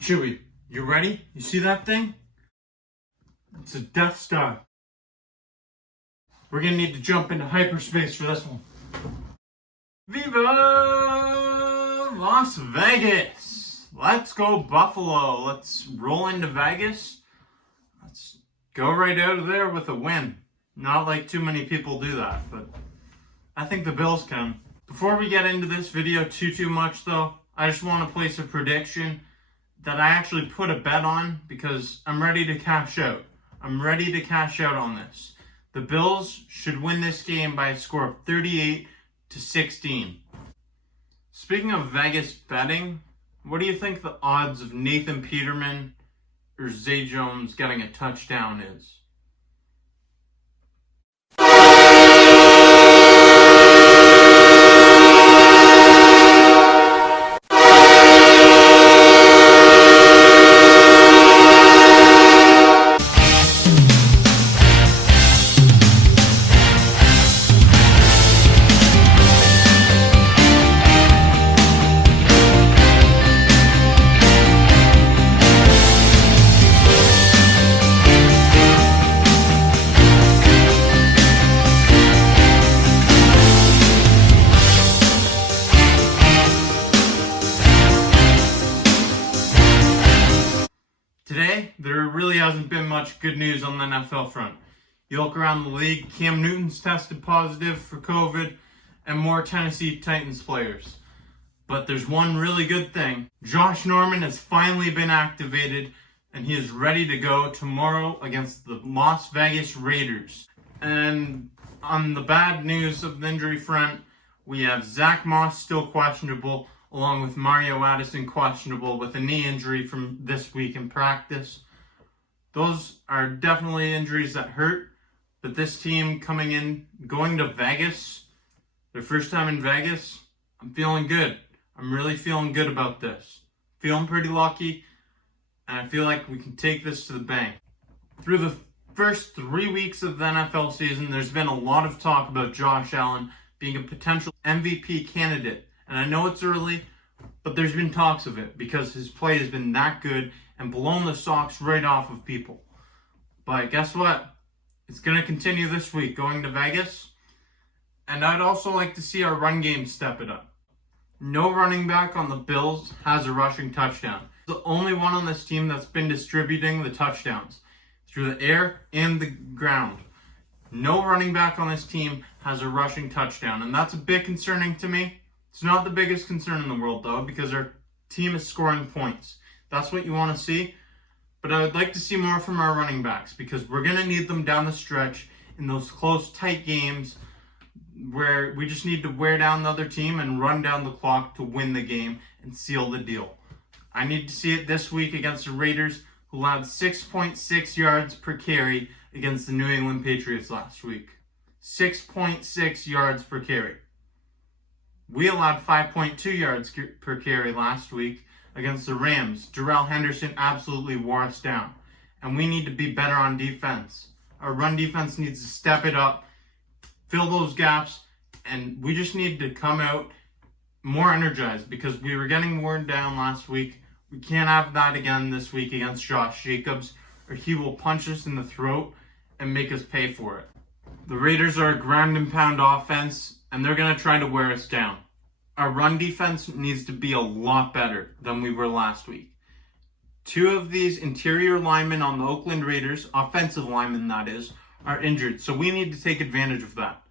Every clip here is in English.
Chewie, you ready? You see that thing? It's a Death Star. We're gonna need to jump into hyperspace for this one. Viva Las Vegas! Let's go Buffalo. Let's roll into Vegas. Let's go right out of there with a win. Not like too many people do that, but I think the Bills can. Before we get into this video too much though, I just want to place a prediction that I actually put a bet on because I'm ready to cash out. I'm ready to cash out on this. The Bills should win this game by a score of 38-16. Speaking of Vegas betting, what do you think the odds of Nathan Peterman or Zay Jones getting a touchdown is? Today, there really hasn't been much good news on the NFL front. You look around the league, Cam Newton's tested positive for COVID, and more Tennessee Titans players. But there's one really good thing. Josh Norman has finally been activated, and he is ready to go tomorrow against the Las Vegas Raiders. And on the bad news of the injury front, we have Zach Moss still questionable, along with Mario Addison questionable with a knee injury from this week in practice. Those are definitely injuries that hurt, but this team coming in, going to Vegas, their first time in Vegas, I'm feeling good. I'm really feeling good about this. Feeling pretty lucky, and I feel like we can take this to the bank. Through the first 3 weeks of the NFL season, there's been a lot of talk about Josh Allen being a potential MVP candidate. And I know it's early, but there's been talks of it because his play has been that good and blown the socks right off of people. But guess what? It's going to continue this week going to Vegas. And I'd also like to see our run game step it up. No running back on the Bills has a rushing touchdown. The only one on this team that's been distributing the touchdowns through the air and the ground. No running back on this team has a rushing touchdown. And that's a bit concerning to me. It's not the biggest concern in the world, though, because our team is scoring points. That's what you want to see. But I would like to see more from our running backs because we're going to need them down the stretch in those close, tight games where we just need to wear down the other team and run down the clock to win the game and seal the deal. I need to see it this week against the Raiders, who allowed 6.6 yards per carry against the New England Patriots last week. 6.6 yards per carry. We allowed 5.2 yards per carry last week against the Rams. Darrell Henderson absolutely wore us down. And we need to be better on defense. Our run defense needs to step it up, fill those gaps, and we just need to come out more energized because we were getting worn down last week. We can't have that again this week against Josh Jacobs, or he will punch us in the throat and make us pay for it. The Raiders are a ground and pound offense, and they're going to try to wear us down. Our run defense needs to be a lot better than we were last week. 2 of these interior linemen on the Oakland Raiders, offensive linemen that is, are injured. So we need to take advantage of that.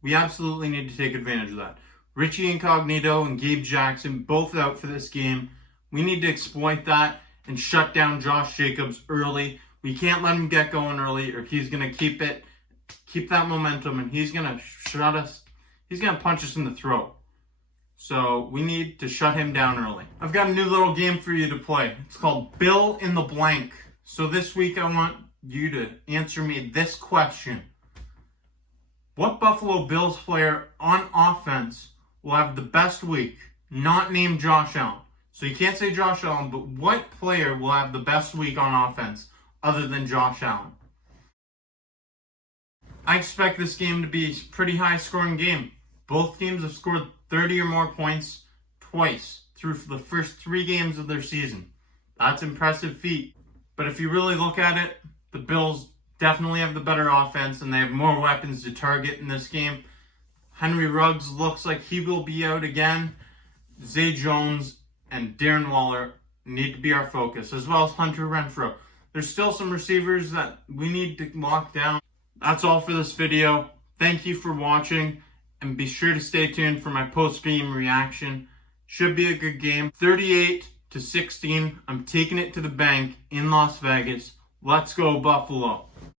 We absolutely need to take advantage of that. Richie Incognito and Gabe Jackson both out for this game. We need to exploit that and shut down Josh Jacobs early. We can't let him get going early or he's going to keep that momentum and he's going to shut us. He's going to punch us in the throat. So we need to shut him down early. I've got a new little game for you to play. It's called Bill in the Blank. So this week I want you to answer me this question. What Buffalo Bills player on offense will have the best week, not named Josh Allen? So you can't say Josh Allen, but what player will have the best week on offense other than Josh Allen? I expect this game to be a pretty high scoring game. Both teams have scored 30 or more points twice through the first 3 games of their season. That's impressive feat. But if you really look at it, the Bills definitely have the better offense and they have more weapons to target in this game. Henry Ruggs looks like he will be out again. Zay Jones and Darren Waller need to be our focus, as well as Hunter Renfrow. There's still some receivers that we need to lock down. That's all for this video. Thank you for watching, and be sure to stay tuned for my post-game reaction. Should be a good game. 38-16. I'm taking it to the bank in Las Vegas. Let's go, Buffalo.